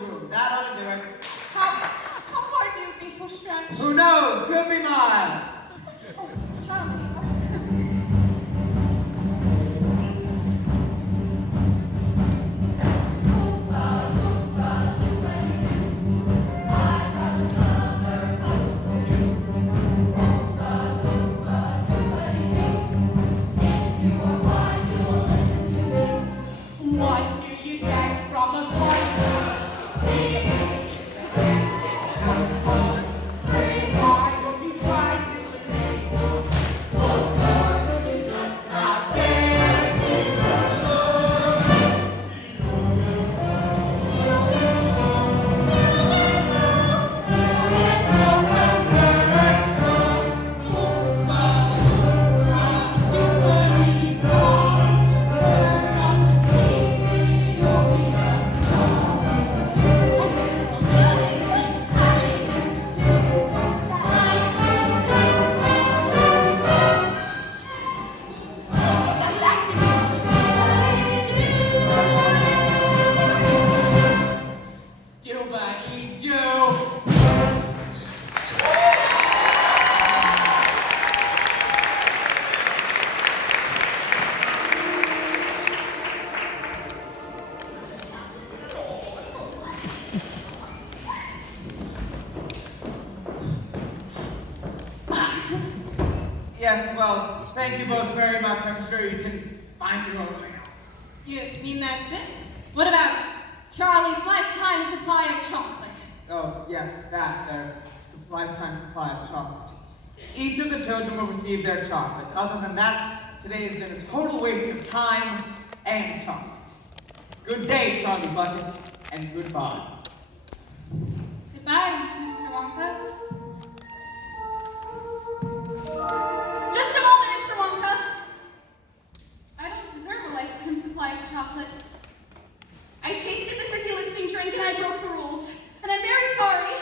room. That ought to do it. How far do you think he'll stretch? Who knows? Could be miles. Oh, Charlie. What do you get from a culture? Why don't you try simply? Or could you just not dare Yes, well, thank you both very much. I'm sure you can find your own way out. You mean that's it? What about Charlie's lifetime supply of chocolate? Oh, yes, their lifetime supply of chocolate. Each of the children will receive their chocolate. Other than that, today has been a total waste of time and chocolate. Good day, Charlie Bucket, and goodbye. Goodbye, Mr. Wonka. Just a moment, Mr. Wonka. I don't deserve a lifetime supply of chocolate. I tasted the fizzy lifting drink and I broke the rules. And I'm very sorry.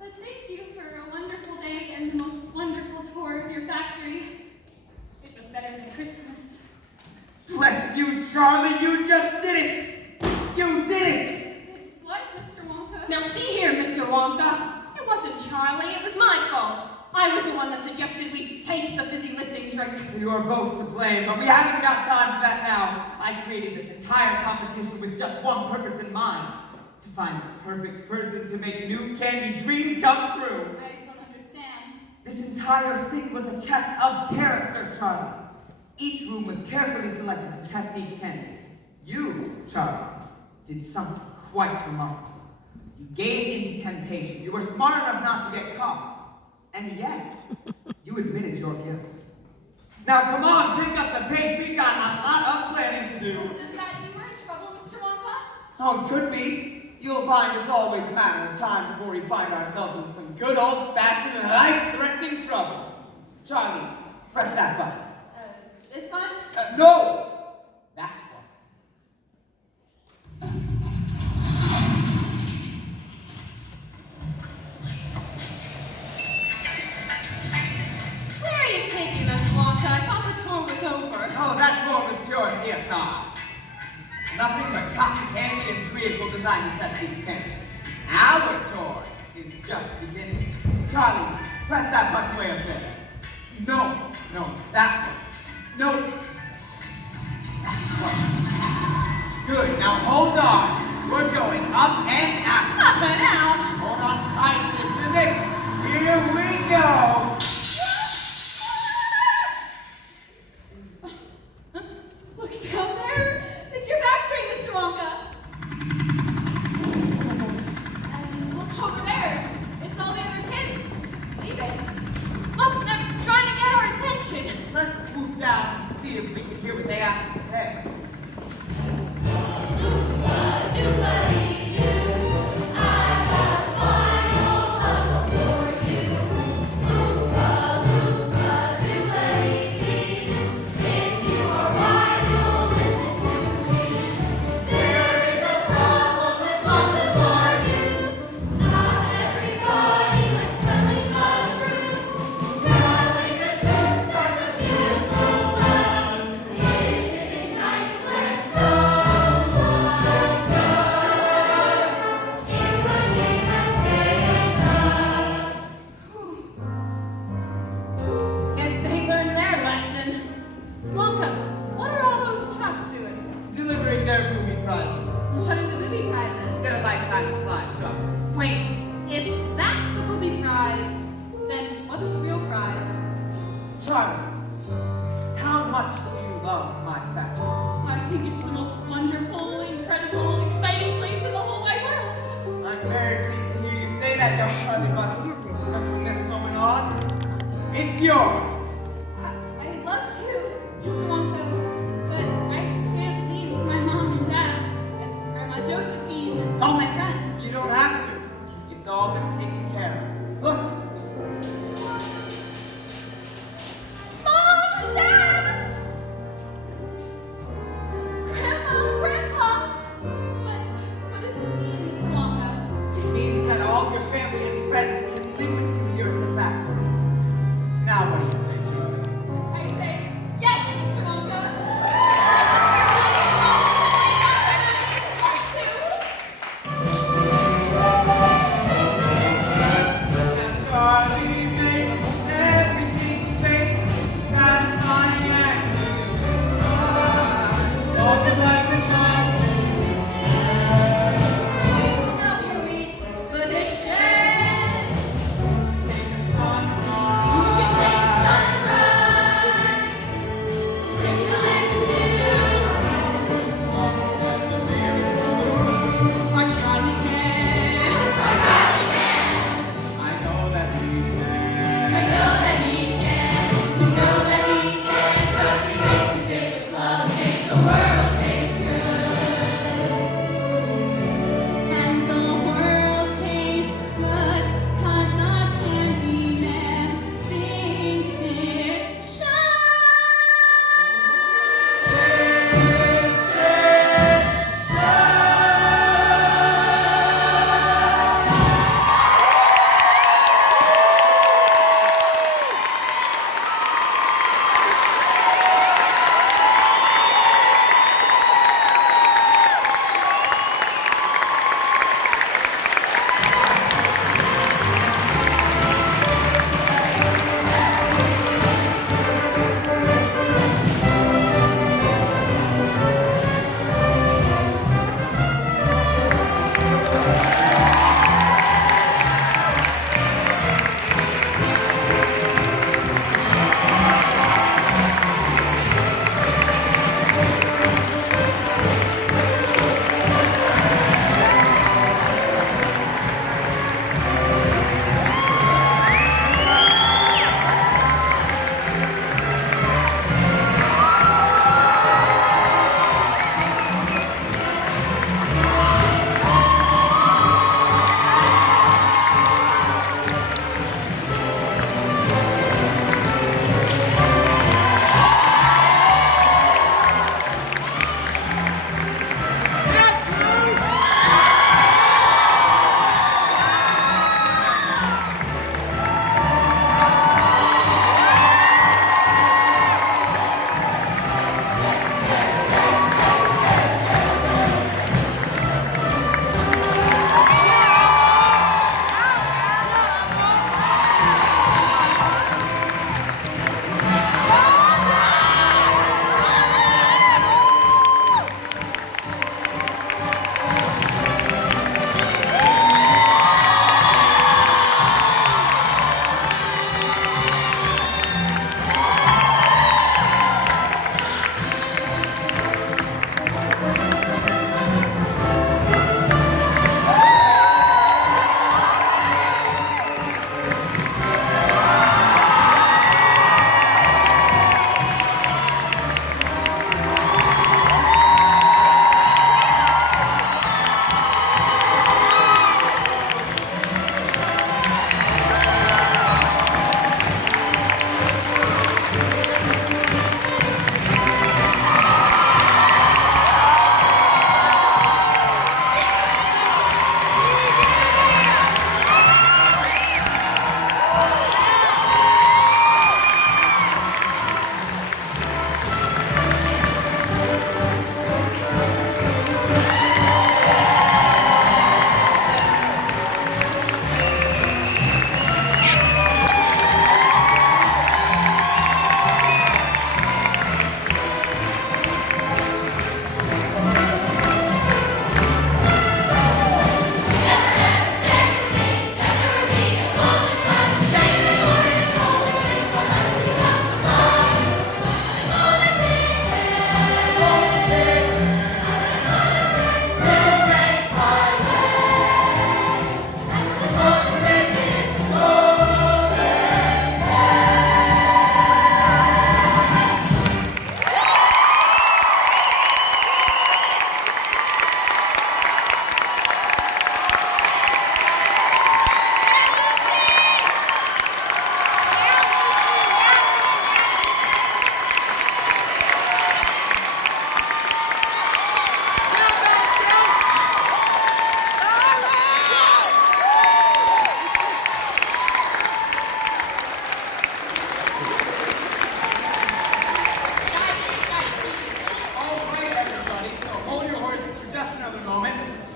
But thank you for a wonderful day and the most wonderful tour of your factory. It was better than Christmas. Bless you, Charlie, you just did it! You did it! What, Mr. Wonka? Now see here, Mr. Wonka. It wasn't Charlie, it was my fault. I was the one that suggested we taste the fizzy lifting drink. So you are both to blame, but we haven't got time for that now. I created this entire competition with just one purpose in mind. To find the perfect person to make new candy dreams come true. I don't understand. This entire thing was a test of character, Charlie. Each room was carefully selected to test each candidate. You, Charlie, did something quite remarkable. You gave into temptation. You were smart enough not to get caught. And yet, you admitted your guilt. Now come on, pick up the pace. We've got a lot of planning to do. Does that mean we're in trouble, Mr. Wonka? Oh, it could be. You'll find it's always a matter of time before we find ourselves in some good old-fashioned, life-threatening trouble. Charlie, press that button. This one? No! That one. Where are you taking us, Wonka? I thought the tour was over. Oh, that tour was pure theater. Nothing but cotton candy and treacle designed to test each candidate. Our tour is just beginning. Charlie, press that button way up there. No, that one. No. That one. Good, now hold on. We're going up and out. Up and out? Hold on tight, this is it. Here we go. Look down there. It's your factory, Mr. Wonka. And look over there. It's all the other kids. Just leave it. Look, they're trying to get our attention. Let's swoop down and see if we can hear what they have to say. Doobla-doobla-dee. It's yours. I'd love to, Mr. Wonka, but I can't leave my mom and dad, and Grandma Josephine, and all my friends. You don't have to. It's all been taken care of. Look, Mom! Dad! Grandma! Grandpa! What does this mean, Mr. Wonka? it means that all your family and friends can live with you here at the factory. Now what do you say, Julie? I say, yes, Mr. Wonka! I want to!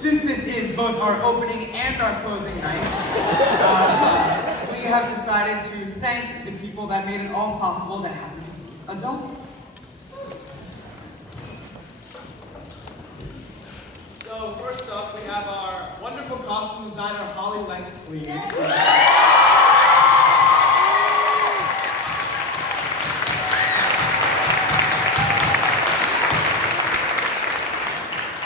Since this is both our opening and our closing night, we have decided to thank the people that made it all possible that happen to be adults. So first up, we have our wonderful costume designer, Holly Lenz, please.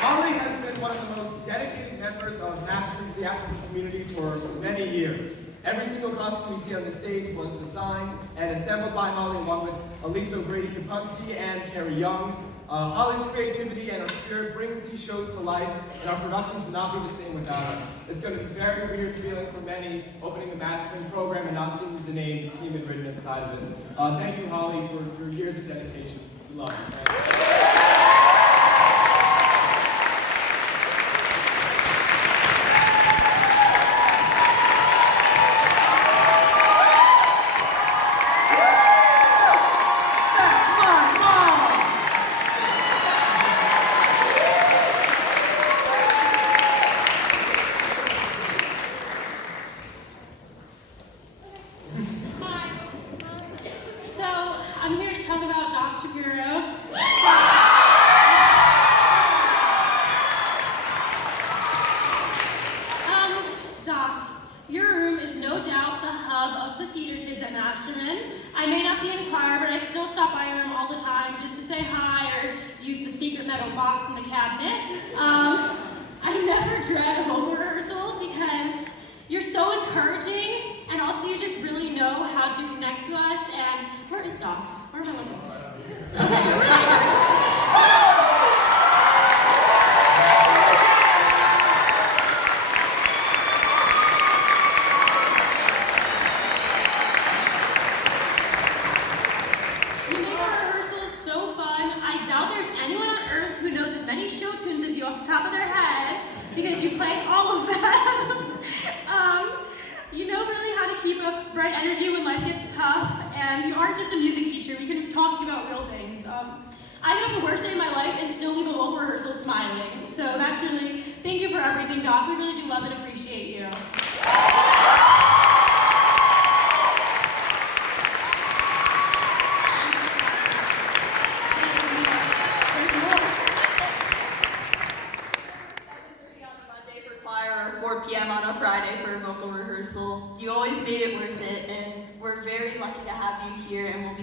Holly has been one of the most dedicated members of Masters theatrical community for many years. Every single costume we see on the stage was designed and assembled by Holly along with Elisa Brady-Kapunsky and Carrie Young. Holly's creativity and her spirit brings these shows to life, and our productions would not be the same without her. It's going to be a very weird feeling for many opening the mastering program and not seeing the name Demon written inside of it. Thank you, Holly, for your years of dedication. We love you.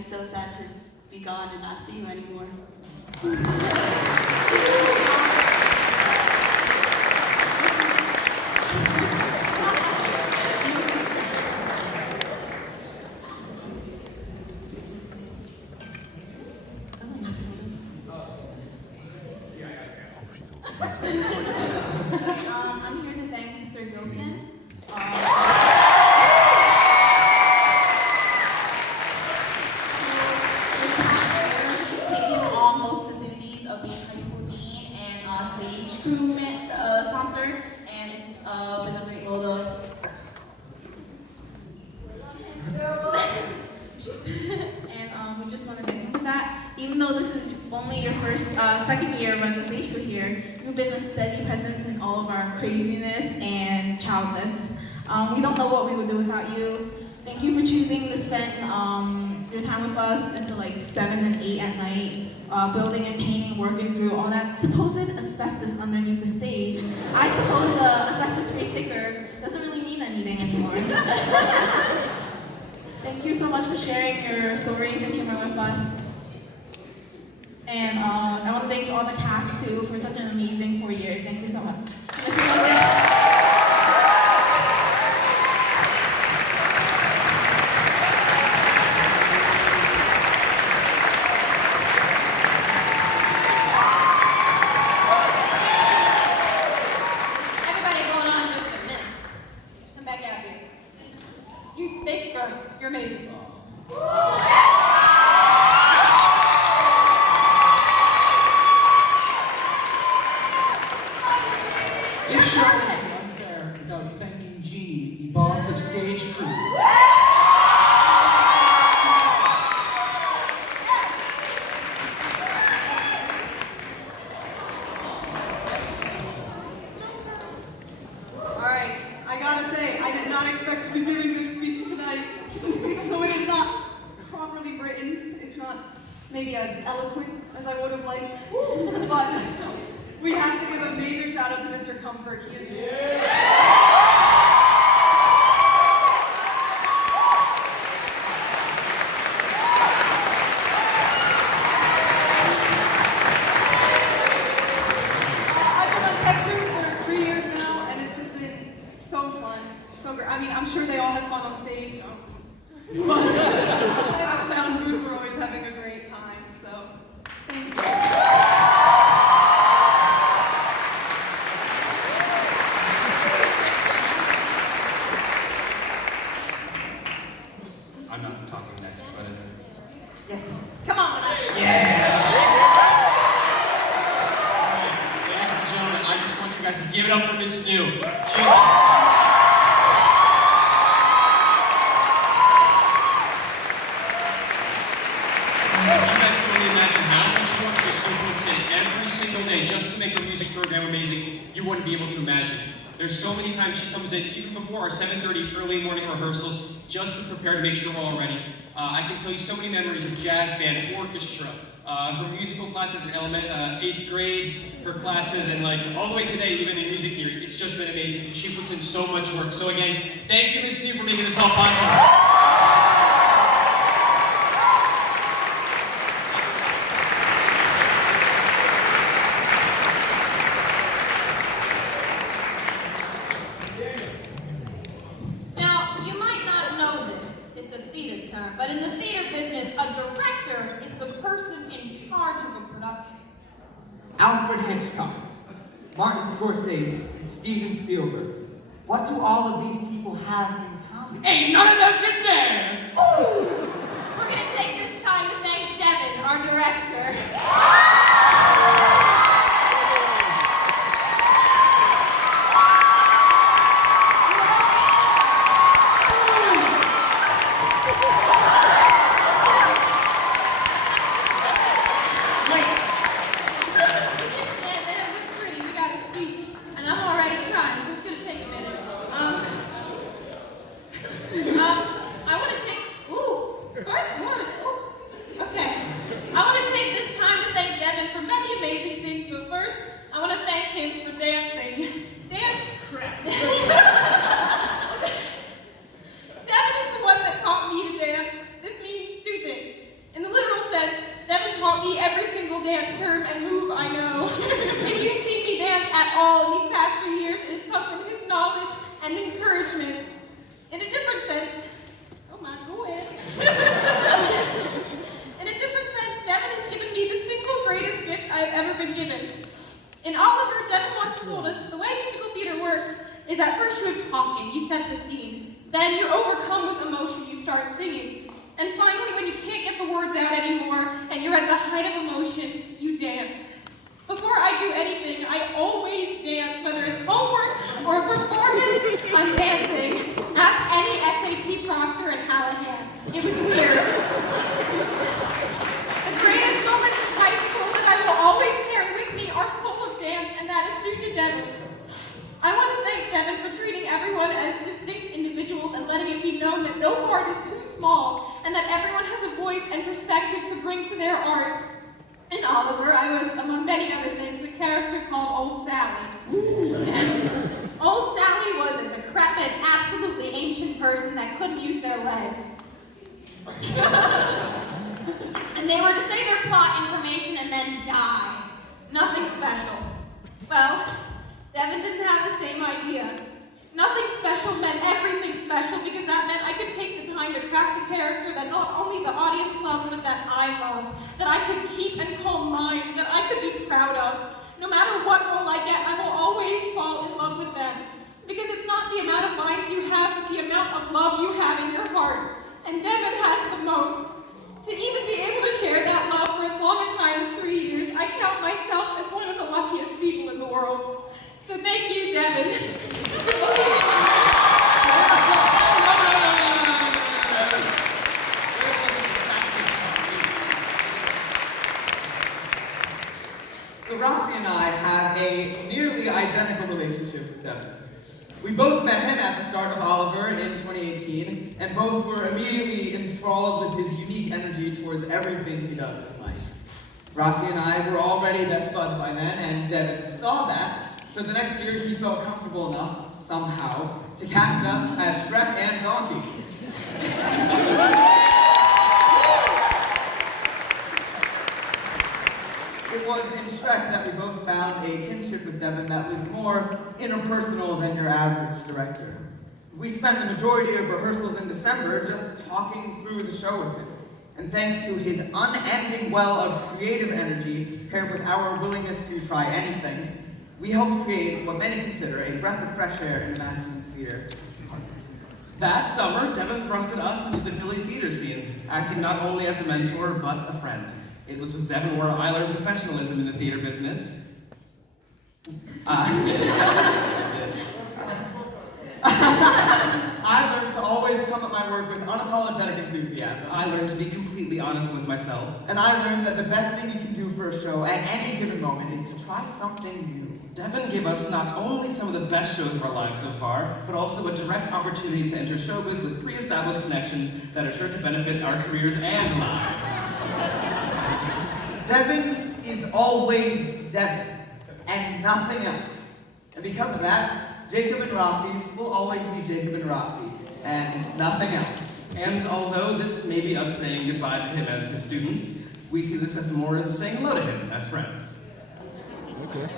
So sad to be gone and not see you anymore. I'm here to thank Mr. Gilpin. Sponsor, and it's been a great role and we just want to thank you for that. Even though this is only your second year running stage crew here, you've been a steady presence in all of our craziness and childness. We don't know what we would do without you. Thank you for choosing to spend your time with us until like 7 and 8 at night, building and painting, working through all that supposed asbestos underneath the stage. I suppose the asbestos-free sticker doesn't really mean anything anymore. Thank you so much for sharing your stories and humor with us. And I want to thank all the cast too for such an amazing 4 years. Thank you so much. Mr. Logan. You're amazing. This show would be unfair without thanking Jeannie, the boss of stage crew. not expect to be giving this speech tonight. So it is not properly written. It's not maybe as eloquent as I would have liked. But we have to give a major shout out to Mr. Comfort. He is I'm sure they all had fun on stage. But the sound booth were always having a great time, so thank you. I'm not talking next, but it's... Yes. Come on, Manette. Yeah! Ladies and gentlemen, I just want you guys to give it up for Miss New. Just to make her music program amazing, you wouldn't be able to imagine. There's so many times she comes in, even before our 7:30 early morning rehearsals, just to prepare to make sure we're all ready. I can tell you so many memories of jazz band, orchestra, her musical classes in 8th grade, her classes, and like all the way today, even in music theory. It's just been amazing, and she puts in so much work. So again, thank you, Miss New, for making this all possible. But in the theater business, a director is the person in charge of a production. Alfred Hitchcock, Martin Scorsese, and Steven Spielberg. What do all of these people have in common? Ain't none of them can dance! Ooh! We're gonna take this time to thank Devin, our director. And they were to say their plot information and then die. Nothing special. Well, Devin didn't have the same idea. Nothing special meant everything special because that meant I could take the time to craft a character that not only the audience loved, but that I loved, that I could keep and call mine, that I could be proud of. No matter what role I get, I will always fall in love with them. Because it's not the amount of lines you have, but the amount of love you have in your heart. And Devin has the most. To even be able to share that love for as long a time as 3 years, I count myself as one of the luckiest people in the world. So thank you, Devin. So Rafi and I have a nearly identical relationship with Devin. We both met him at the start of Oliver in 2018, and both were immediately enthralled with his unique energy towards everything he does in life. Rafi and I were already best buds by then, and Devin saw that, so the next year he felt comfortable enough, somehow, to cast us as Shrek and Donkey. It was in Shrek that we both found a kinship with Devin that was more interpersonal than your average director. We spent the majority of rehearsals in December just talking through the show with him. And thanks to his unending well of creative energy, paired with our willingness to try anything, we helped create what many consider a breath of fresh air in the Masterman's Theater. That summer, Devin thrusted us into the Philly theater scene, acting not only as a mentor, but a friend. It was with Devin where I learned professionalism in the theater business. I learned to always come at my work with unapologetic enthusiasm. I learned to be completely honest with myself. And I learned that the best thing you can do for a show at any given moment is to try something new. Devin gave us not only some of the best shows of our lives so far, but also a direct opportunity to enter showbiz with pre-established connections that are sure to benefit our careers and lives. Devin is always Devin, and nothing else. And because of that, Jacob and Rafi will always be Jacob and Rafi, and nothing else. And although this may be us saying goodbye to him as his students, we see this as more as saying hello to him as friends. Okay.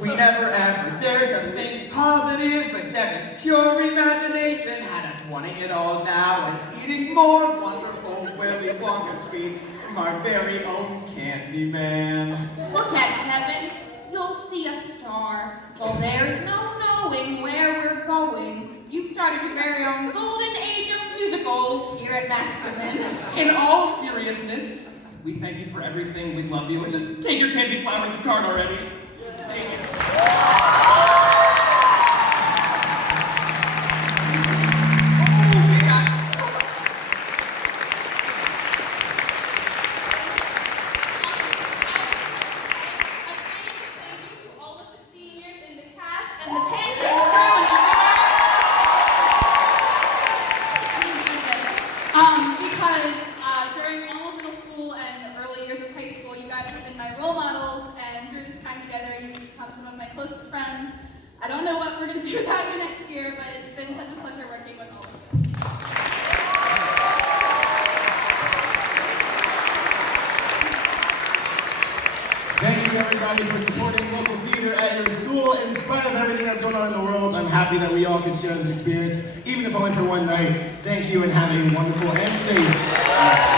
We never ever dared to think positive, but Devin's pure imagination had us wanting it all now and eating more wonderful Willy Wonka treats from our very own candy man. Look at Devin. You'll see a star. Well, there's no knowing where we're going. You've started your very own golden age of musicals here at Masterman. In all seriousness, we thank you for everything. We love you. And just take your candy flowers and card already. Take it. I don't know what we're going to do without you next year, but it's been such a pleasure working with all of you. Thank you everybody for supporting local theater at your school. In spite of everything that's going on in the world, I'm happy that we all can share this experience, even if only for one night. Thank you and have a wonderful and safe